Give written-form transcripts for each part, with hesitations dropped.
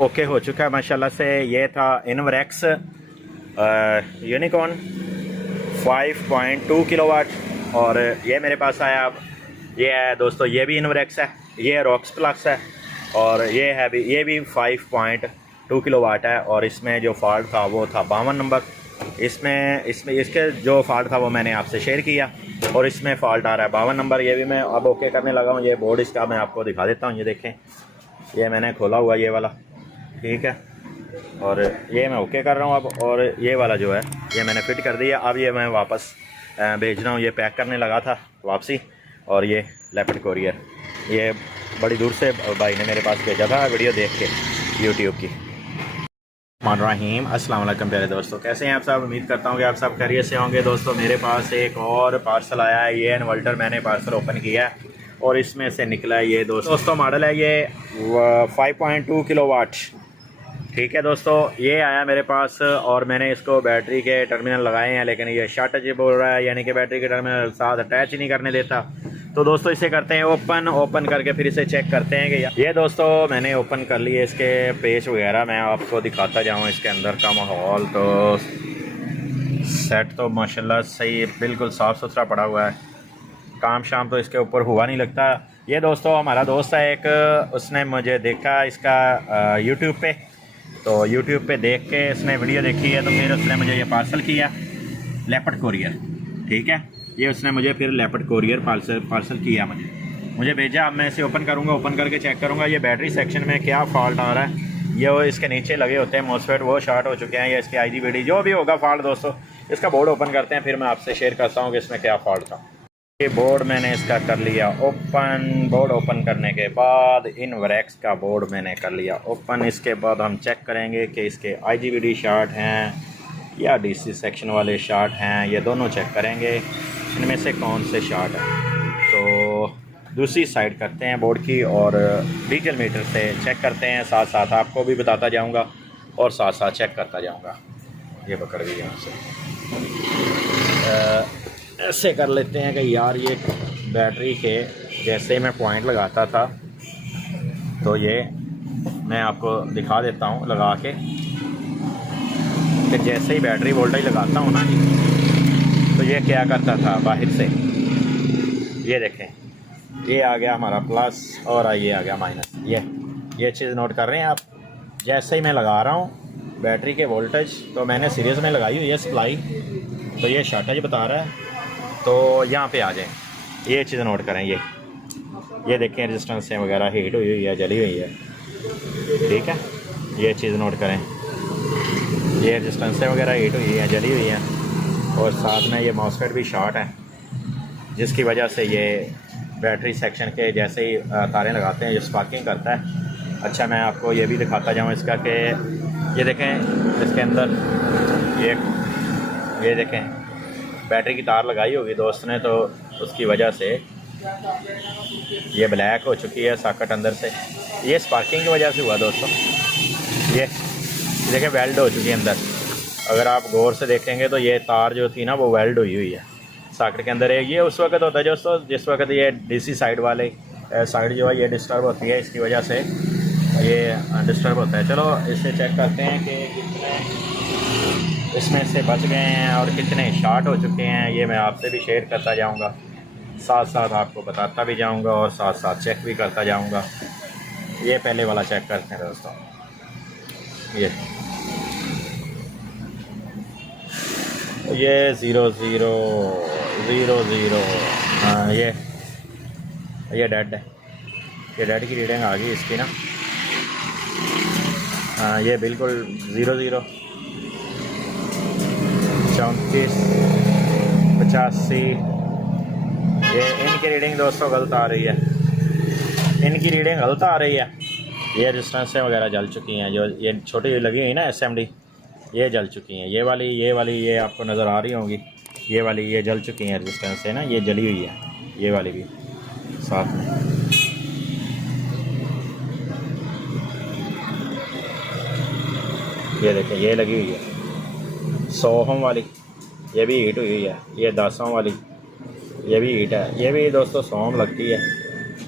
Okay हो चुका है माशाल्लाह से। ये था इनवरेक्स यूनिकॉर्न 5.2 किलोवाट। और ये मेरे पास आया अब। ये है दोस्तों, ये भी इनवरेक्स है, ये रॉक्स प्लस है, और ये भी 5.2 किलोवाट है। और इसमें जो फॉल्ट था वो था 52 नंबर। इसमें इसके जो फॉल्ट था वो मैंने आपसे शेयर किया, और इसमें फॉल्ट आ रहा है 52 नंबर। ये भी मैं अब ओके करने लगा हूँ। ये बोर्ड इसका मैं आपको दिखा देता हूँ। ये देखें, ये मैंने खोला हुआ ये वाला, ठीक है, और ये मैं ओके कर रहा हूँ अब। और ये वाला जो है ये मैंने फिट कर दिया। अब ये मैं वापस भेज रहा हूँ। ये पैक करने लगा था वापसी। और ये लेपर्ड कोरियर, ये बड़ी दूर से भाई ने मेरे पास भेजा था वीडियो देख के यूट्यूब की। रहीम अस्सलाम वालेकुम प्यारे दोस्तों, कैसे हैं आप सब? उम्मीद करता हूँ कि आप सब खैरियत से होंगे। दोस्तों मेरे पास एक और पार्सल आया है। ये इन्वर्टर मैंने पार्सल ओपन किया है और इसमें से निकला है ये दोस्तों मॉडल है ये 5.2 किलोवाट, ठीक है दोस्तों। ये आया मेरे पास और मैंने इसको बैटरी के टर्मिनल लगाए हैं, लेकिन ये शॉर्टेज बोल रहा है, यानी कि बैटरी के टर्मिनल साथ अटैच ही नहीं करने देता। तो दोस्तों इसे करते हैं ओपन करके फिर इसे चेक करते हैं कि ये दोस्तों मैंने ओपन कर लिए। इसके पेज वगैरह मैं आपको दिखाता जाऊँ। इसके अंदर का माहौल तो सेट तो माशाल्लाह सही, बिल्कुल साफ़ सुथरा पड़ा हुआ है। काम शाम तो इसके ऊपर हुआ नहीं लगता। ये दोस्तों हमारा दोस्त है एक, उसने मुझे देखा इसका यूट्यूब पे, तो यूट्यूब पे देख के उसने वीडियो देखी है, तो फिर उसने मुझे ये पार्सल किया लेपर्ड कोरियर, ठीक है। ये उसने मुझे फिर लेपर्ड कोरियर पार्सल किया, मुझे भेजा। अब मैं इसे ओपन करूँगा, ओपन करके चेक करूँगा ये बैटरी सेक्शन में क्या फॉल्ट आ रहा है। ये वो इसके नीचे लगे होते हैं मॉसफेट, वो शॉर्ट हो चुके हैं, या इसकी IGBT जो भी होगा फॉल्ट। दोस्तों इसका बोर्ड ओपन करते हैं, फिर मैं आपसे शेयर करता हूँ कि इसमें क्या फॉल्ट था। ये बोर्ड मैंने इसका कर लिया ओपन। बोर्ड ओपन करने के बाद इनवरेक्स का बोर्ड मैंने कर लिया ओपन। इसके बाद हम चेक करेंगे कि इसके IGBT शॉर्ट हैं या DC सेक्शन वाले शॉर्ट हैं, ये दोनों चेक करेंगे इनमें से कौन से शॉर्ट हैं। तो दूसरी साइड करते हैं बोर्ड की और डिजिटल मीटर से चेक करते हैं, साथ साथ आपको भी बताता जाऊंगा और साथ साथ चेक करता जाऊंगा। ये पकड़ गई यहाँ से। ऐसे कर लेते हैं कि यार ये बैटरी के जैसे मैं पॉइंट लगाता था, तो ये मैं आपको दिखा देता हूँ लगा के, कि जैसे ही बैटरी वोल्टेज लगाता हूँ ना जी, तो ये क्या करता था बाहर से, ये देखें, ये आ गया हमारा प्लस और ये आ गया माइनस। ये चीज़ नोट कर रहे हैं आप। जैसे ही मैं लगा रहा हूँ बैटरी के वोल्टेज, तो मैंने सीरीज़ में लगाई हुई है सप्लाई, तो ये शॉर्टेज बता रहा है। तो यहाँ पे आ जाएं, ये चीज़ नोट करें। ये देखें रेजिस्टेंस वगैरह हीट हुई है, जली हुई है, ठीक है। ये चीज़ नोट करें, ये रेजिस्टेंस वगैरह हीट हुई है, जली हुई है, और साथ में ये मॉसफेट भी शॉर्ट है, जिसकी वजह से ये बैटरी सेक्शन के जैसे ही तारें लगाते हैं ये स्पार्किंग करता है। अच्छा मैं आपको ये भी दिखाता जाऊँ इसका कि ये देखें इसके अंदर ये देखें बैटरी की तार लगाई होगी दोस्त ने, तो उसकी वजह से ये ब्लैक हो चुकी है सॉकेट अंदर से। ये स्पार्किंग की वजह से हुआ दोस्तों। ये देखें वेल्ड हो चुकी है अंदर। अगर आप गौर से देखेंगे तो ये तार जो थी ना वो वेल्ड हुई है सॉकेट के अंदर। ये उस वक्त होता है दोस्तों जिस वक्त ये DC साइड वाले साइड जो है ये डिस्टर्ब होती है, इसकी वजह से ये डिस्टर्ब होता है। चलो इसे चेक करते हैं कि कितने इसमें से बच गए हैं और कितने शॉर्ट हो चुके हैं। ये मैं आपसे भी शेयर करता जाऊंगा, साथ साथ आपको बताता भी जाऊंगा और साथ साथ चेक भी करता जाऊंगा। ये पहले वाला चेक करते हैं दोस्तों। ये 0 0 0 0, हाँ ये डेड है। ये डेड की रीडिंग आ गई इसकी ना। हाँ ये बिल्कुल 0 0 34 85। ये इनकी रीडिंग दोस्तों गलत आ रही है, इनकी रीडिंग गलत आ रही है। ये रेजिस्टेंसें वगैरह जल चुकी हैं, जो ये छोटी लगी हुई ना SMD, ये जल चुकी हैं। ये वाली ये आपको नज़र आ रही होंगी, ये वाली ये जल चुकी हैं रेजिस्टेंसें ना, ये जली हुई है, ये वाली भी साथ में। ये देखें ये लगी हुई है 100 ओम वाली, ये भी हीट हुई है। ये 10 ओम वाली, ये भी हीट है। ये भी दोस्तों 100 ओम लगती है,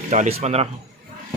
4115.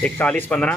4115،